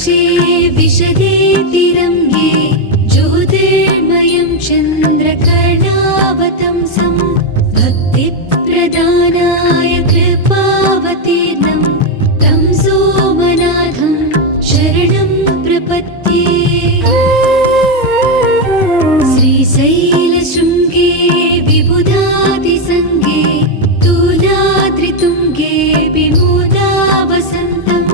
देशे विशदे तिरङ्गे ज्योतिर्मयं चन्द्रकर्णावतंसं भक्तिप्रदानाय कृपावतीर्णं तं सोमनाथं शरणं प्रपद्ये। श्रीशैलशृङ्गे विबुधातिसङ्गे तुलाद्रितुङ्गे विमोदावसन्तं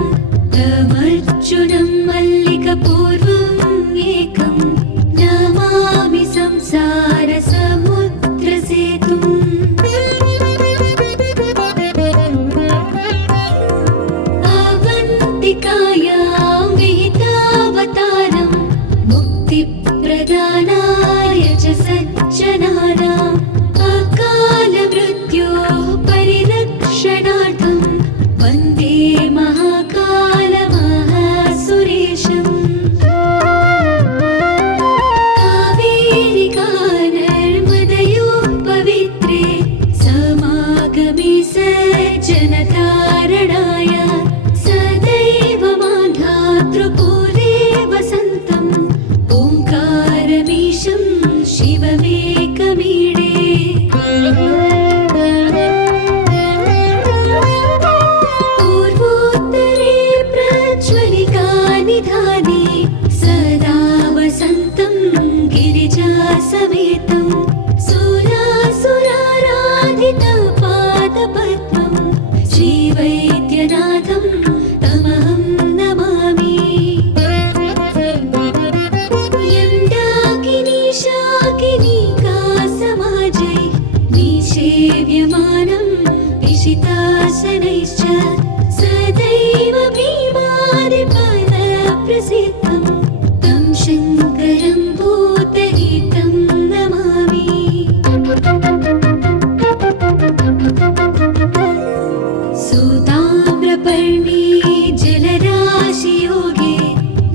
तमर्जुनं मल्लिकपूर्वम् एकं नमामि संसारसमुद्रसेतुम्। अवन्तिकायां विहितावतारं मुक्तिप्रदानाय च सज्जनानाम् अकालमृत्योः परिरक्षणार्थं वन्दे महाकालमहासुरेशम्। कावेरिका नर्मदयोः पवित्रे समागमे सज्जनतारणाय सदैव मान्धातृपुरे वसन्तम् ओङ्कारमीशं शिवमेकमीडे। पूर्वोत्तरे प्रज्वलिका निधाने सदा वसन्तं गिरिजासमेतं सुरासुराराधितपादपद्मं श्रीवैद्यनाथं तमहं नमामि। यं डाकिनी शाकिनीका समाजै निषेव्यमानं विशितासनैश्च सदैव भीमादिपदप्रसिद्धं तं शङ्करं भूतहितं नमामि। सूताम्रपर्णी जलराशियोगे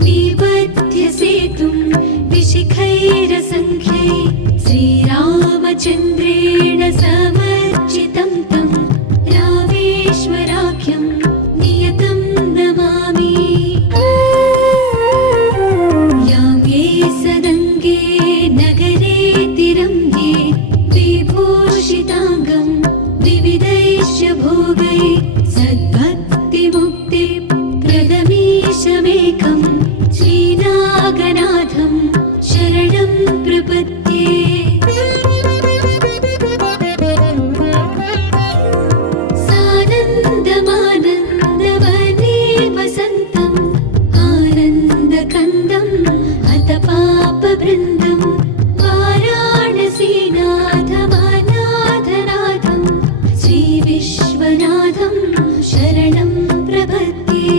निबध्य सेतुं विशिखैरसङ्ख्यै श्रीरामचन्द्रेण समर्चितं तं रामेश्वराख्यं नियतं नमामि। यां ये सदङ्गे नगरे तिरङ्गे विभूषिताङ्गं विविधैश्च भोगै सद्भक्तिमुक्तिप्रदमीशमेकं श्रीनागनाथं शरणं प्रपद्ये। सानन्दमानन्दवने वसन्तम् आनन्दकन्दम् हतपापवृन्दं वाराणसीनाथमनाथनाथं श्रीविश्वनाथं शरणं प्रपद्ये।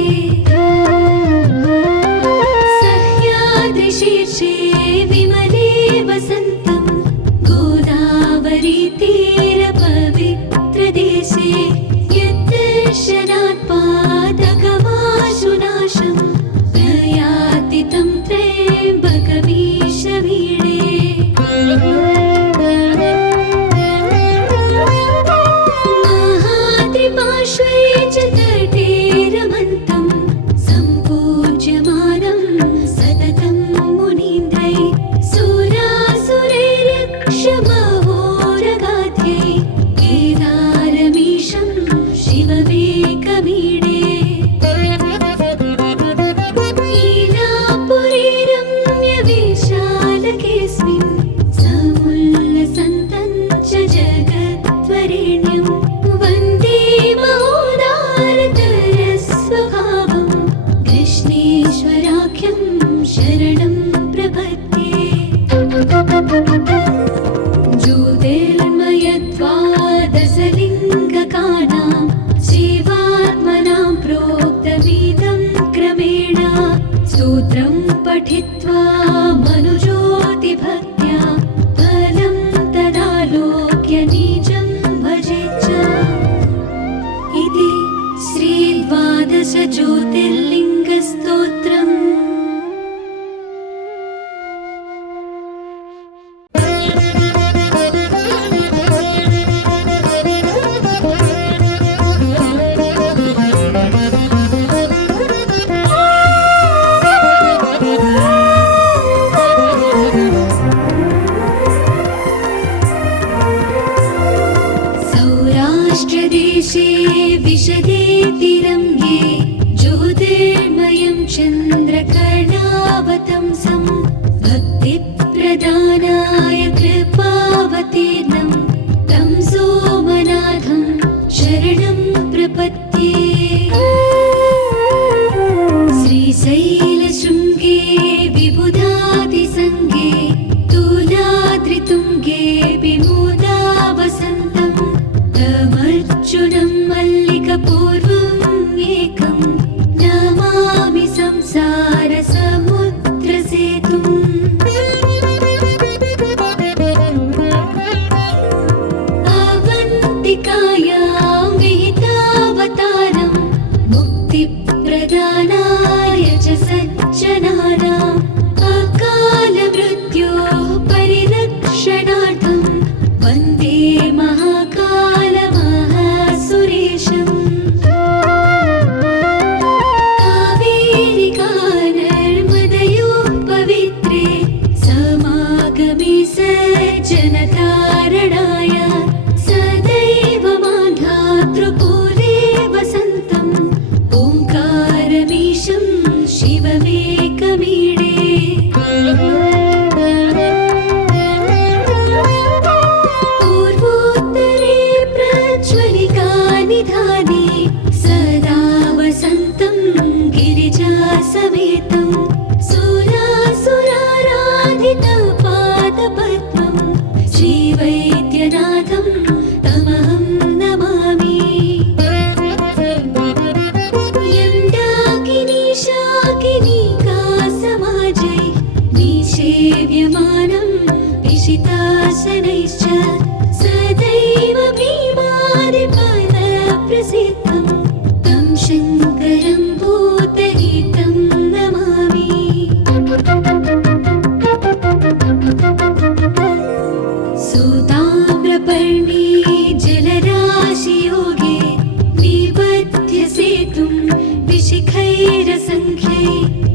सह्याद्रिशीर्षे विमले वसन्तं गोदावरीतीरपवित्रदेशे यद्दर्शनात् पातकमाशुनाशं प्रयाति तं त्र्यम्बकमीशमीडे। महात्रिपार्श्वे च तटे रमन्तं सम्पूज्यमानं सततं मुनीन्द्रै सुरासुरैर्यक्षमहोरगाध्ये केदारमीशं शिवमेकमीडे। लीलापुरे रम्यविशालकेऽस्मिन् समुल्लसन्तं च जगद्वरेण्यं वन्दे महोदयं प्रदेशे विशदेति रम्ये ज्योतिर्मयं चन्द्रकर्णावतंसं भक्तिप्रदानाय कृपावतीर्णं तं सोमनाथं शरणं प्रपद्ये। श्रीशैलशृङ्गे विबुधादिसङ्गे तुलाद्रितुङ्गे विमूदावसन्तं तमर्जुनं मल्लिकपूर्वम् एकं नमामि संसारसमुद्रसेतुम्। अवन्तिकायां विहितावतारं मुक्तिप्रदानाय च सज्जनानाम् अकालमृत्योः परिरक्षणार्थं वन्दे महाकालमहासुरेशम्। कावेरिका नर्मदयोः पवित्रे समागमे सज्जनतारणाय सदैव मान्धातृपूरे वसन्तं ओङ्कारमीशं शिवमेकमीडे। पूर्वोत्तरे प्रज्वलिकानिधाने सदा वसन्तं गिरिजासमेतं सुरासुराराधितपादपद्मं श्रीवैद्यनाथं तमहं नमामि। यं डाकिनी शाकिनीका समाजै निषेव्यमानं विशिताशनैश्च सदैव भीमादिपदप्रसिद्धं तं शङ्करं भूतहितं नमामि। सुताम्रपर्णी जलराशियोगे निबध्य सेतुं विशिखैरसङ्ख्यै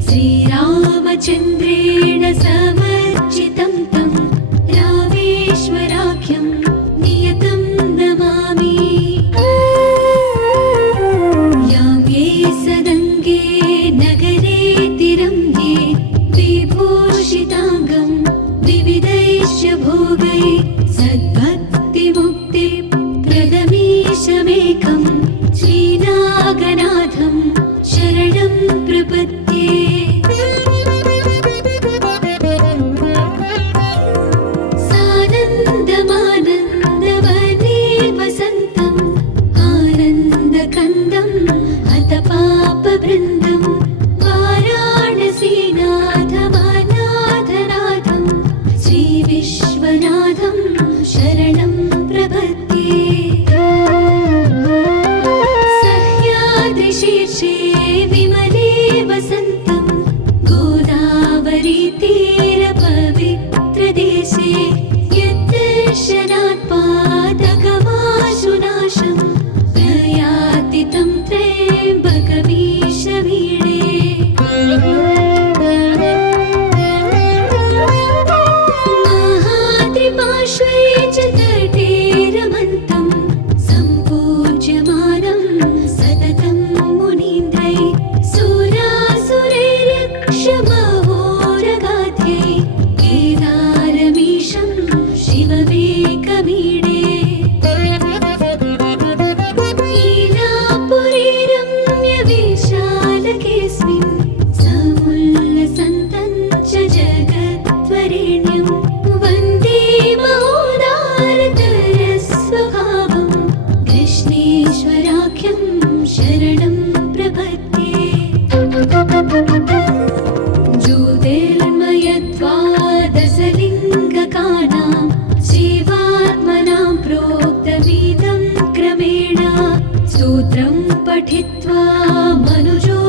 श्रीरामचन्द्रेण समर्चितं तं रामेश्वराख्यं नियतं नमामि। यां ये सदङ्गे नगरे तिरङ्गे विभूषिताङ्गं विविधैश्च भोगै सद्भक्तिमुक्तिप्रदमीशमेकं श्रीनागनाथं शरणं प्रपद्ये। सानन्दमानन्दवने वसन्तम् आनन्दकन्दम् अथ पापवृन्दं वाराणसीनाथमनाथनाथं श्रीविश्वनाथं शरणं प्रपद्ये। सह्याद्रिशीर्षे विमले वसन्तं गोदावरीतीरपवित्रदेशे यद्दर्शनात् पादकमाशुनाशं प्रयाति तं त्र्यम्बकमीशमीडे। महाद्रिपार्श्वे च तटे रमन्तं सम्पूज्यमानं सततं मुनीन्द्रै सुरासुरैरक्षमहोरगाध्ये केदारमीशं शिवमेकमीडे। लीलापुरे रम्यविशालकेऽस्मिन् समुल्लसन्तं च जगद्वरेण्यं वन्दे महोदारतरस्वभावं कृष्णेश्वराख्यं शरणं प्रपद्ये। ज्योतिर्मयत्वादशलिङ्गकानां शिवात्मनां प्रोक्तमिदं क्रमेण स्तोत्रं पठित्वा मनुजो